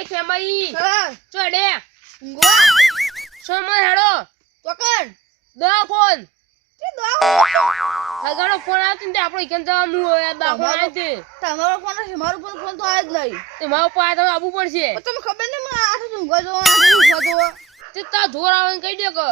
એ ખેમાઈ હા ચોડે ઊંઘવા સમય હેડો ચોકન દા ફોન કે દો હગાડો ફોન આવતો ને આપણે કેમ જવાનું હોય દા ફોન આવતે તમારો ફોન છે મારો ફોન તો આવે જ નહીં તે મારો પાસે તમે આવવું પડશે તમને ખબર નહીં મને આ તો ઊંઘવા જો ઊંઘવા જો તે તા જોર આવે કહી દે કે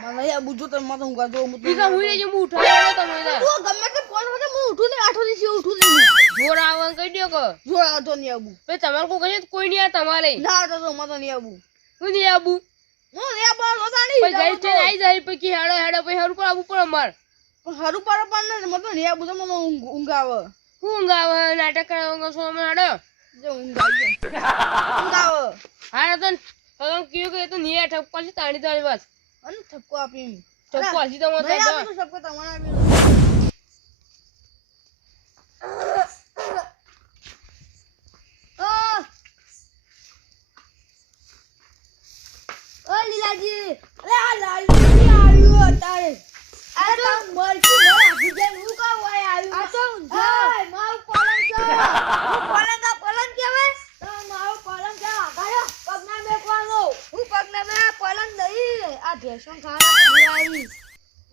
મને યાર બુજો તમે મને ઊંઘવા જો બીજા હુઈ લેજો હું ઉઠાડો તમને તું ગમે તે ફોન વડે હું ઉઠું ને આઠો દિવસે ઉઠું નહીં જોર આવે કહી દે કે જો આવતો નહીં આવું ભાઈ તમારે કોઈ કહે કોઈ નહીં આ તમારે ના આવતો તો મને નહીં આવું હું નહીં આવું હું નહીં આવું રોતા નહીં પછી ગઈ છે આવી જાય પછી હેડો હેડો પછી હરું પર આવવું પડે અમાર હારું પાડો પણ મને નહીં આવું તો મને ઊંઘ આવે હું ઊંઘ આવે નાટક કરવા છો અમે હેડો જો ઊંઘ આવી ઊંઘ આવે હા તો હવે કીધું કે તો નહીં ઠપકો છે તાણી તારી બસ અને થપકો આપી ઠપકો હજી તો મને નહીં આપી તો સબકો તમને આપી ઓ લીલાજી અરે આ લાલજી આવ્યો તારે આ તો મરકી ન આપી દે હું કા હોય આવ્યું આ તો ઓય મારું પલંગ છે પલંગ આ પલંગ કેવાય તો મારું પલંગ કે આગાયો પગના મેકવાનો હું પગના મે પલંગ નહીં આ ભેસણ ખાવા આવી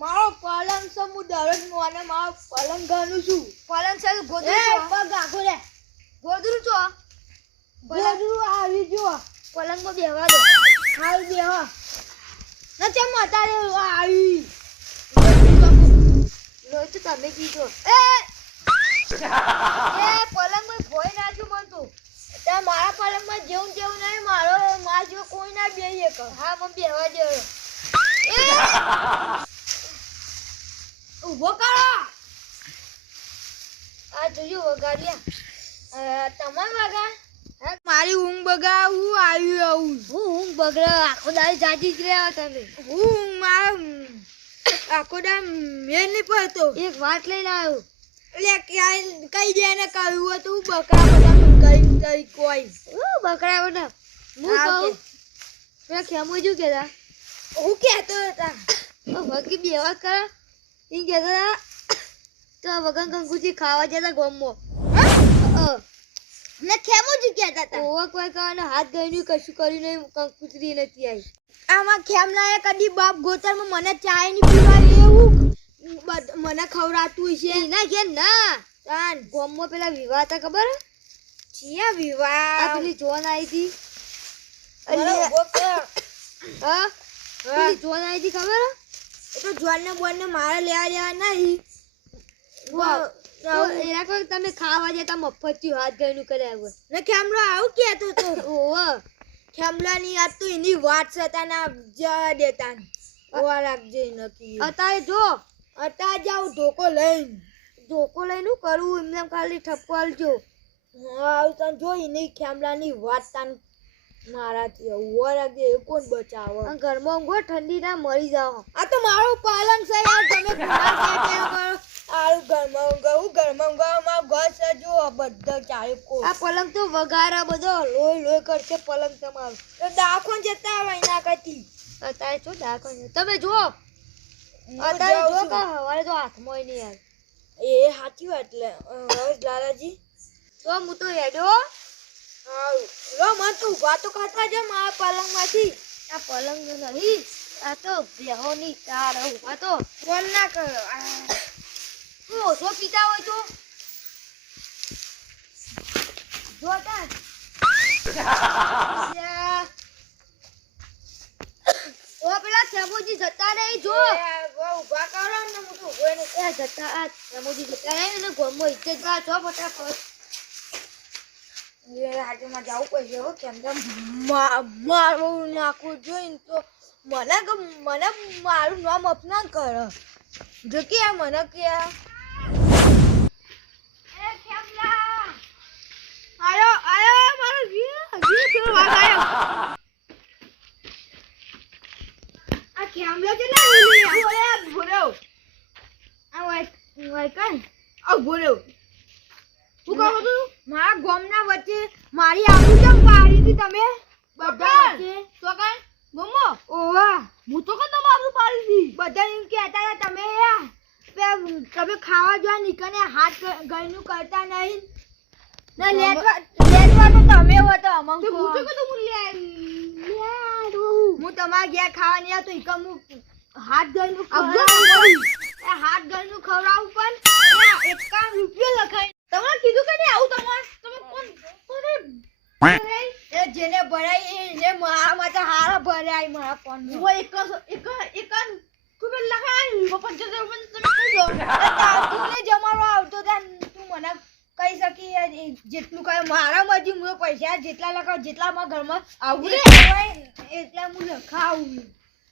મારો પલંગ છે હું દરરોજ મોને મારો પલંગ ગાનું છું પલંગ છે ગોદરું પગ આખો રે ગોદરું છો ગોદરું આવી જો પલંગમાં બેહવા દો હાલ બેહવા ન ચમ અતારે આવી લોય તો તમે કીધો એ પલંગમાં ભોય નાખ્યું મન તું ત્યાં મારા પલંગમાં જેવું જેવું નહીં મારો માર જો કોઈ ના બેહીએ કે હા મને બેહવા દે એ ઉભો કરો આ જોયું વગાડ્યા તમાર વગા મારી ઊંઘ બગા હું આવ્યું હું ઊંઘ બગડા આખો દાડી જાજી જ રહ્યા તમે હું મારા આખો દા મેલ નહીં પડતો એક વાત લઈને આવ્યો એટલે ક્યાં કઈ દે ને કહ્યું હતું બકરા બધા કઈ કોઈ બકરા બધા હું કહું પેલા ખેમું કેતા હું કહેતો હતા વગી બેવા કરા એ કહેતા તો વગન કંકુજી ખાવા જતા ગોમમાં ને ખેમુજી કહેતા હતા ઓવા કોઈ કાને હાથ ગઈનું કશું કર્યું નહીં કંકુતરી નથી આવી આમાં ખેમલાએ કદી બાપ ગોતરમાં મને ચાય ની પીવા એવું મને ખવડાતું છે ના કે ના તાન ગોમમાં પેલા વિવાહ હતા ખબર છિયા વિવાહ આ પેલી જોન આવી હતી હા પેલી જોન આવી હતી ખબર એ તો જોન ને બોન ને મારે લેવા નહીં એના કોઈ તમે ખાવા જતા મફત હાથ ગઈનું કર્યા હોય ને ખેમલો આવું કહેતો તો ઓવા ખેમલાની આ તો એની વાત છે તાના જવા દેતા ઓવા રાખજે નકી અત્યારે જો અત્યારે જાવ ધોકો લઈને કરું એમને ખાલી ઠપકો આલજો હા તને જોઈ નહીં ખેમલાની વાત તાન મારાથી ઓવા રાખજે એ કોણ બચાવો ઘરમાં ઊંઘો ઠંડી ના મરી જાઓ આ તો મારો પાલન છે યાર તમે ઘરમાં મારો ઘર છે જો બધા ચાલે કો આ પલંગ તો વગારા બધો લોય કરશે પલંગ તમારો તો દાખોન જતા આવે ના કતી અત્યારે જો દાખોન તમે જો અત્યારે જો કે હવારે તો હાથમાં નહીં યાર એ સાચી વાત લે હવે લાલાજી તો હું તો હેડ્યો હા લો મત તું વાતો કરતા જ મારા પલંગમાંથી આ પલંગ નહીં આ તો બેહોની તાર આ તો ફોન ના કરો તું ઓછો પીતા હોય તો જોતા ઓ પેલા ખેમુજી જતા નહીં જો ઉભા કરો ને હું તો ઉભો ને એ જતા આ ખેમુજી જતા નહીં ને ગોમો ઇજ્જત બા જો ફટાફટ એ હાજરમાં જાવું પડશે હો કેમ કે મારું નાખું જોઈને તો મને મારું નામ અપમાન કરે જો કે મને કે આયો મારો જીવ વાગ આયો આ ખેમલો કેટલા ઓય ભોરો આ ઓય કન આ ભોરો હું કહું છું મારા ગોમના વચ્ચે મારી આબરૂ કેમ પાડી હતી તમે બધા વચ્ચે તો કઈ ગોમો ઓવા હું તો કે તમારું પાડી હતી બધા એમ કહેતા હતા તમે ખાવા જોવા નીકળે હાથ ગઈનું કરતા નહીં ના લેટવા તો તમે હો તો અમંગ તે હું તો કીધું હું લે હું તમારા ઘેર ખાવા નહીં આવતો ઈકમ હું હાથ ગળનું અફઝલ ખવડાવું હાથ ગળનું ખવડાવું પણ એકાવન રૂપિયો લખાય તમારે કીધું કે નહીં આવું તમારે તમે કોને એ જેને ભરાય એને મારા માટે હારા ભરાય મારા ફોન હું એક રૂપિયા લખાય 75 રૂપિયા તમે કહી દો તું જમાડવા આવતો તા તું મને કહી શકી જેટલું કહે મારા મરજી હું પૈસા જેટલા લખાવ જેટલા મારા ઘરમાં આવું એટલા હું લખાવું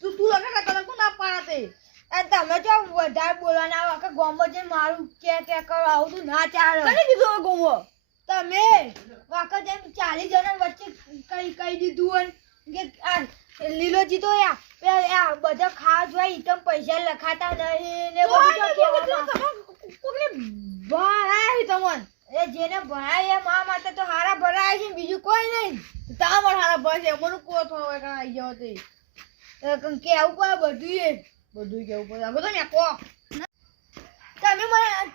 તું લખા તને કોણ ના પાડે અને તમે જો વધારે બોલવાના આવો કે ગોમો જઈને મારું કે કરો આવું તું ના ચાલે કને કીધું હવે ગોમો તમે વખત એમ 40 જણા વચ્ચે કહી દીધું હોય કે આ લીલોજી તો આ બધા ખાવા જોઈએ ઈટમ પૈસા લખાતા નહીં ને બધું તો કહેવામાં. કોકને ભણાય તમન એ જેને ભણાય એ મા માટે તો હારા ભરાય છે બીજું કોઈ નહીં તા મર હારા બસ એ મન કો થોડો એક આવી ગયો તે કે આવું કોઈ બધું બધું કેવું પડે હવે તમે કો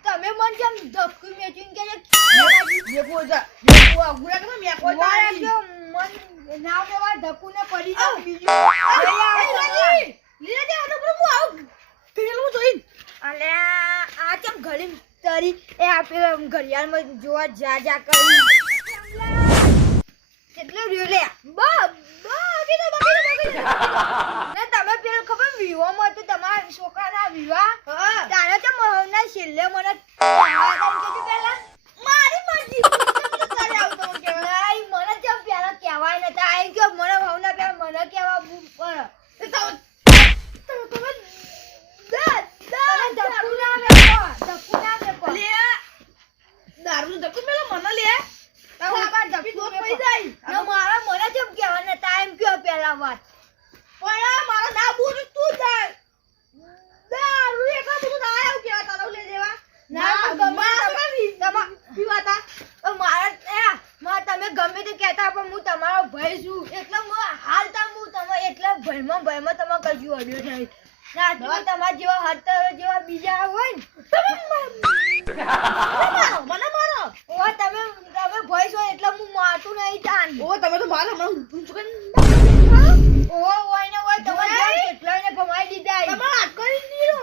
તમે મન જેમ ધક્કું મેચીને કે દેખો જા દેખો ગુરા કે મે કો વાળા જો મન નાવ લેવા ધક્કું ને પડી જાવ બીજું લીલા દે આનો પર હું આવ કરેલું જોઈન અલે આ ચમ ઘડી તરી એ આપે ઘડિયાળમાં જોવા જા કરી કેટલો રહ્યો લે બાકી તો ને તમે પેલો ખબર વિવાહમાં તો તમારા છોકરાના વિવાહ તારે તો મહવના છેલ્લે મને પેલા મારી મરજી તારે આવતો કેવાય મને ચમ પેલા કહેવાય નતા આઈ ગયો મને ભાવના પેલા મને કહેવા પર દારૂ ધક્કો મેલો મને લે મારા મને જેમ કહેવાય ટાઈમ કયો પેલા વાત પણ મારો ના બોલ તું જાય દારૂ એક તું ના આવ કે તારો લે દેવા પીવાતા તમે ગમે તે કહેતા પણ હું તમારો ભાઈ છું એટલે હાલતા હું તમે એટલે ભયમાં તમે કશું અડ્યો નહીં ના તમારા જેવા હતર જેવા બીજા હોય ને મને મારો ઓ તમે ભાઈ છો એટલે હું મારતું નહીં જાણ ઓ તમે તો મારો હમણાં ઊંચું કરી ઓ હોય ને હોય તમે કેટલાને ભમાઈ દીધા તમે હાથ કરી દીધો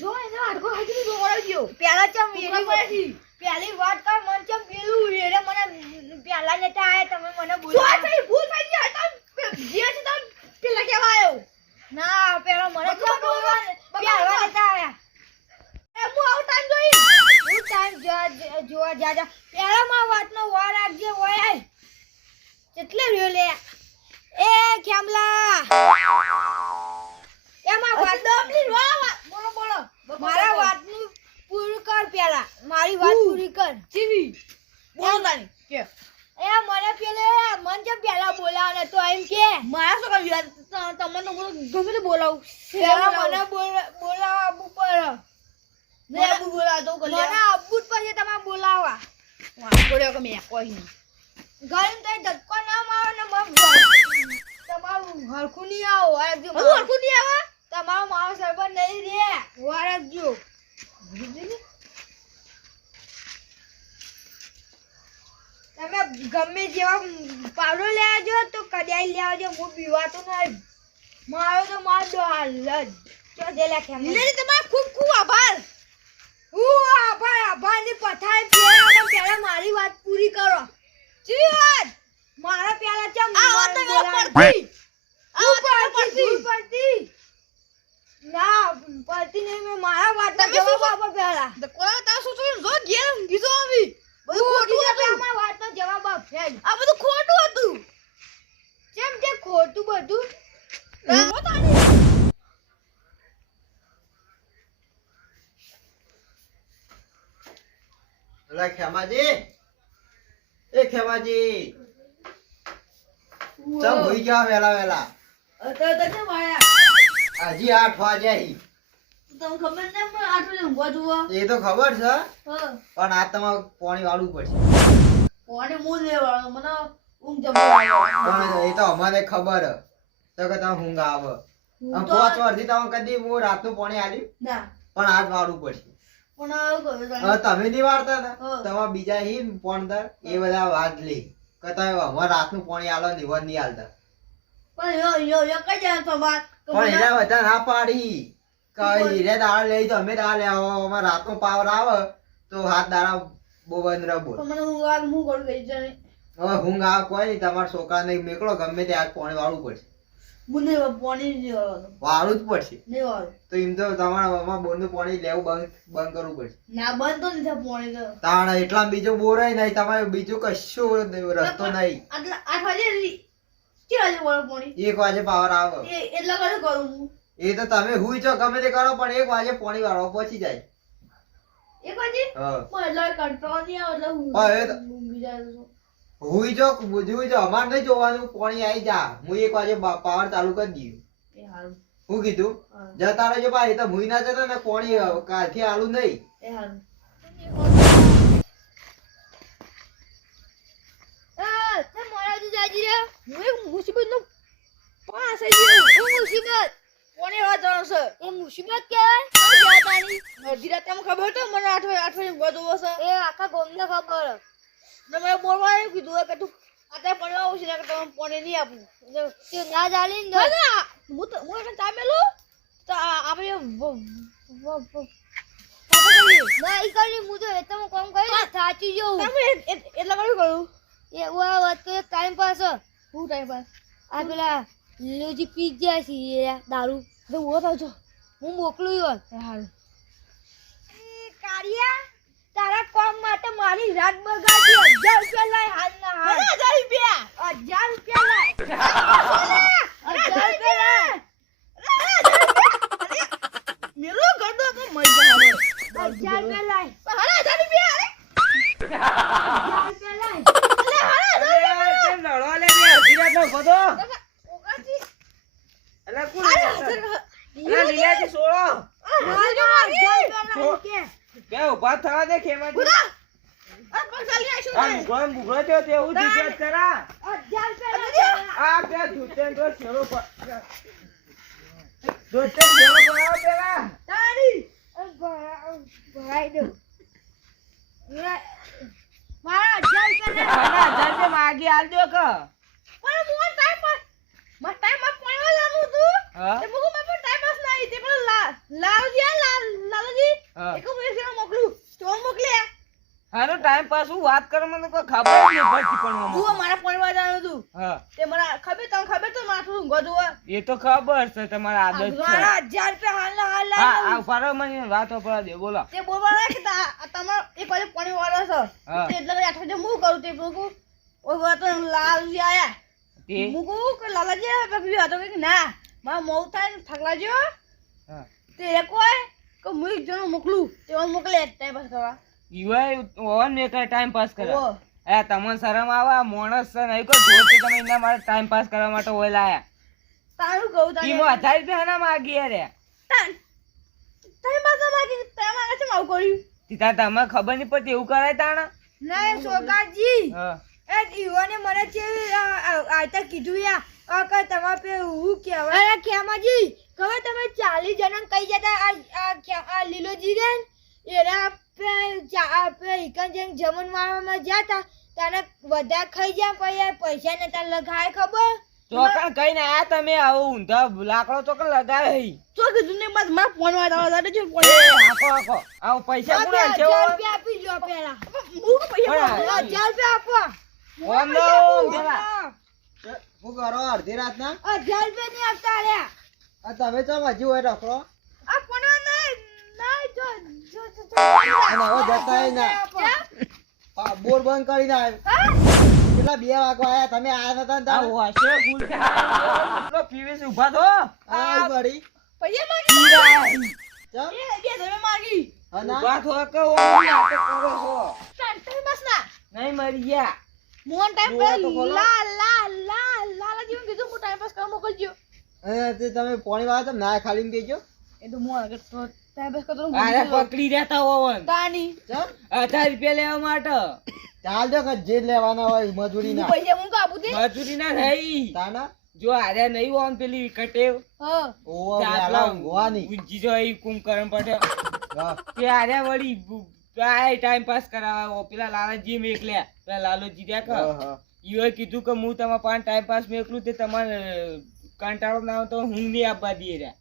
જો એને હાડકો હાજી દોડાવ્યો પેલા ચમ પછી પેલી વાત કર મન ચમ પેલું એને મને પેલા નેતા આયા તમે મને બોલા ભૂલ થઈ ગઈ હતા જે છે તમે પેલા કેવા આવ્યો ના પેલા મને ચમ બોલવા પેલા નેતા આયા એ હું આઉટ ટાઈમ જોઈ હું ટાઈમ જોવા જા પેલા માં વાતનો વાર રાખજે હોય આય કેટલે રહ્યો લે એ ખેમલા એમાં વાત દમલી બોલો મારા વાતનું પૂરું કર પેલા મારી વાત પૂરી કર જીવી બોલો તાની કે એ મને પેલે મન જે પેલા બોલાવને તો એમ કે મારા શું કહ્યું તમને તો ગમે તે બોલાવું પેલા મને બોલાવા આબુ પર ને આબુ બોલાવ તો મને આબુ પછી તમે બોલાવા બોલ્યો કે મેં કોઈ નહીં ઘરે તો ધક્કો ના મારો ને તમારું હરખું નહીં આવો વારજો બધું હરખું નહીં આવે તમારો મારો સરબત નહીં રે વારજો તમે ગમે જેવા પાવડો લેવા જો તો કડાઈ લેવા જો હું પીવાતો નહીં મારો તો માર દો હાલ જ જો દે લાખે લીલાજી તમારો ખૂબ ખૂબ આભાર આભારની પથારી પેલા મારી વાત પૂરી કરો ચી વાત મારા પેલા ચમ આ વાત તો પડતી પડતી ના પડતી નહીં મેં મારા વાતનો જવાબ આપો પેલા તો કોઈ તા શું શું જો ઘેર ગીતો આવી બધું ખોટું હતું મારા વાતનો જવાબ આપે આ બધું ખોટું હતું કેમ તે ખોટું બધું અલા ખેમાજી એ ખેમાજી ચમ હોઈ ગયા વેલા અત્યારે તો કેમ આયા હજી 8 વાગ્યા હી તમને ખબર ને પણ આટલું ઊંઘવા જુઓ એ તો ખબર છે હા પણ આ તમારે પાણી વાળવું પડશે કોને મૂળ લેવાનો મને ઊંઘ જમવા આવ્યો પણ એ તો અમારે ખબર હે. તો કે તમે ઊંઘ આવે હું આમ તો 5 વર્ષથી તમે કદી હું રાતનું પાણી આલ્યું ના પણ આજ વાળવું પડશે પણ આવું કહ્યું તને. હવે તમે નહીં વાળતા ને હા. તમારા બીજા હી ને પોણદાર એ બધા વાત લે કે તમે અમારે રાતનું પાણી આલો ને એવા નહીં આલતા પણ યો કઈ જાય તો વાત કે પણ મને- એના બધા ના પાડી કે હીરે દાળ લઈ તો અમે દાળ લેવો અમારે રાતનો પાવર આવે તો હાથ દાડા બહુ બંધ રહે બોલ પણ મને હું વાત હું કરું કઈ જાય હવે ઊંઘ આવે કોઈ નહીં તમારા છોકરાને મેકલો ગમે તે આજ પાણી વાળવું પડશે મને પાણી નહીં વાળવાનું વાળવું જ પડશે નહીં વાળું તો એમ તો તમારા અમારા બોરનું પાણી લેવું બંધ કરવું પડશે ના બંધ તો નહીં થાય પાણી તો તાણ એટલા બીજો બોર નહીં તમારે બીજું કશું રસ્તો નહીં આટલા 8 વાગે કેટલા વાગે વાળું પાણી 1 વાગે પાવર આવે એટલા કરું કરું હું એ તો તમે હુઈ છો ગમે તે કરો પણ 1 વાગે પાણી વાળવા પહોંચી જાય 1 વાગે હા પણ એટલે કંટ્રોલ નહીં આવે એટલે હું હા, એ તો- ઊંઘી જાય તો. હુઈ જો અમારે નહીં જોવાનું પાણી આવી જા હું 1 વાગે પાવર ચાલુ કરી દઉં એ હારું હું કીધું હા, જતા રહેજો ભાઈ તો હુઈ ના જતા ને પાણી કાલથી આલું નહીં એ હારું તે મોરાજી જાજી રે હું એક મુસીબતનો પાસ આવી હું ગયો મુસીબત કોને વાત જાણો છો એ મુસીબત કહેવાય જાતાની અડધી રાતે મને ખબર તો મને 8 વાગે ગોતો હશે એ આખા ગામને ખબર ને મેં બોલવા આવ્યું કીધું કે તું આતે પડવા આવું છે ને કે તમે પાણી નહીં આપું તે ના જાલી ને ના ના હું એક તામેલું તો આપણે ના ઈ કરી હું તો એ તો કામ કરી સાચી જો તમે એટલા કરું કરું એ વા વાત કે ટાઈમ પાસ હું ટાઈમ પાસ આ પેલા લીલોજી પી ગયા છે એ દારૂ તો હું થાવ છો હું મોકલું યો હાલ કારિયા તારા કામ માટે મારી રાત બગાડી 1000 રૂપિયા લાય હાલ ના હાલ 1000 રૂપિયા 1000 રૂપિયા લાય 1000 રૂપિયા લાય મેરો ગડો તો મરી જાય 1000 રૂપિયા લાય હાલે 1000 રૂપિયા 1000 રૂપિયા લાય ભરાઈ દઉં મારા 1000 રૂપિયા લાય ટાઈમ પાસ હું વાત કરો મને કોઈ ખબર નહીં પડતી પણ મને. હા એ તો ખબર છે તમારા આદત છે મારા 1000 રૂપિયા હાલ ના હાલ હા લાય આ ઉભા મને વાત ઉપર દે બોલો હા તે મોકલું તે મોકલે ટાઈમ પાસ કરવા ઈવાય ઓન મે કઈ ટાઈમ પાસ કરે ઓ એ તમને શરમ આવે આ માણસ છે નહીં કોઈ જોત તમે એના માટે ટાઈમ પાસ કરવા માટે ઓય લાયા તારું કહું ઈમો 1000 રૂપિયા ના માગી રે ટાઈમ પાસ લાગી ટાઈમ માંગે છે આવું કર્યું તીતા તમને ખબર નહીં પડતી એવું કરાય તાણા નહીં સોગાજી હા એ ઈવોને મને છે આતા કીધું યા કે તમારે પે હું કહેવાય અરે ખેમાજી ખબર તમે 40 જણા કઈ જતા આ લીલોજી રે એરા પે ઇકન જેમ જમન મારવામાં જાતા તને બધા ખાઈ જા પછી પૈસા નતા લગાય ખબર ચોકણ કઈ ને આ તમે આવો ઊંધા લાકડો ચોકણ લગાવે હઈ તો કીધું ને મત માર ફોન માં દાદા જો ફોન આખો આખો આવો પૈસા કોણ છે 1000 રૂપિયા આપી જો પેલા હું પૈસા હા. 1000 રૂપિયા આપો ઓમ નો જરા શું કરો અડધી રાતના 1000 રૂપિયા નહીં આપતા રે આ તમે ચમ હજી હોય રખડો આ ફોન નહીં જો અને હવે જતાય ના બોર બંધ કરીને આવ્યો કેટલા 2 વાગવા આયા તમે આયા નતા ને આ તારે? વાશે ગુલ કે પીવીસ ઉભા થો આ ઉગાડી. પૈસા માંગી ચમ? એ બે તમે માંગી હા ના? ઉભા થો કે ઓમ નાટક કરો છો ટાઈમ પાસ ના નહીં મરી ગયા મોન ટાઈમ ડોળા પર તો ખોલો. લાલાજી કીધું હું ટાઈમ પાસ કરવા મોકલજો અને તે તમે પાણી વાળા ના ખાલી ને કહેજો એ તો મોન અગર તો ટાઈમ પાસ કરતો આરે પકડી રહેતા હોવન તાની ચમ? 1000 રૂપિયા લેવા માટે ચાલ જો કે જે લેવાના હોય મજૂરી ના પૈસા હું કાપુ દે મજૂરી ના થઈ તાના જો આરે નહીં ઓમ પેલી કટેવ હા ઓવા વેલા ઊંઘવાની ઊંચી જો એ કુંભકરણ પટે હા. તે આર્યા વળી ટાઈમ પાસ કરાવવા પેલા લાલાજી મેકલ્યા પેલા લાલુજી રહ્યા કે હા. ઈઓએ કીધું કે હું તમારા પાંચ ટાઈમ પાસ મેકલું તે તમારે કંટાળો ના આવે તો હું નહીં આપવા દઈએ રહ્યા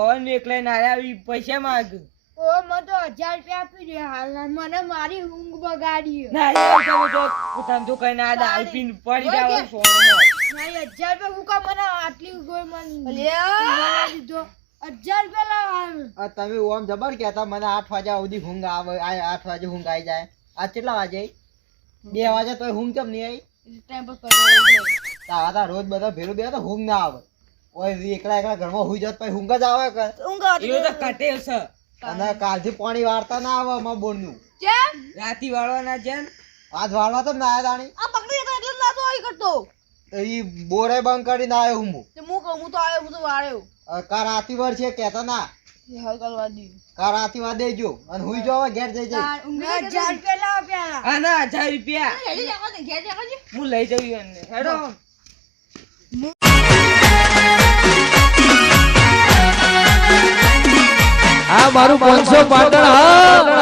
ઓવન મેકલાઈને આર્યા ઈ પૈસા માંગ ઓ મને તો 1000 રૂપિયા આપી દે હાલના મને મારી ઊંઘ બગાડી ના ઈ તમે તો કઈ ના દાલ પીને પડી જાવ સોનો નહીં 1000 રૂપિયા હું કામ મને આટલી ગોળ મને દીધો 1000 રૂપિયા લાવવાનું આ તમે ઓમ જબર કહેતા મને 8 વાગ્યા સુધી ઊંઘ આવે 8 વાગે ઊંઘ આવી જાય આ કેટલા વાગે 2 વાગે તો ઊંઘ કેમ નહીં આવી ટાઈમ પર કરવા તારા રોજ બધા ભેરું બે તો ઊંઘ ના આવે ઓય એકલા એકલા ઘરમાં હુઈ જાત પછી ઊંઘ જ આવે કે ઊંઘ ઈઓ તો કટેવ છે અને કાલથી પાણી વાળતા ના આવે અમાર બોરનું કેમ રાતી વાળવાના છે ને આજ વાળવા તો ના આયા તાણી આ પકડી તો એટલે ના તો આઈ કરતો તો ઈ બોરે બંધ કરીને આવ્યો હું તે હું કહું હું તો આયો હું તો વાળ્યો કા રાતી વાર છે કહેતા ના હાલ કરવા દી કા રાતી વાર દેજો અને હુઈ જાવ ઘેર જઈ જઈ ઊંઘ 1000 રૂપિયા લાવ પ્યાલા હા ના 1000 રૂપિયા હેડી જાવ ને ઘેર જાવ હું લઈ જઉં એને હેડો આ મારું 500 પાટણ હા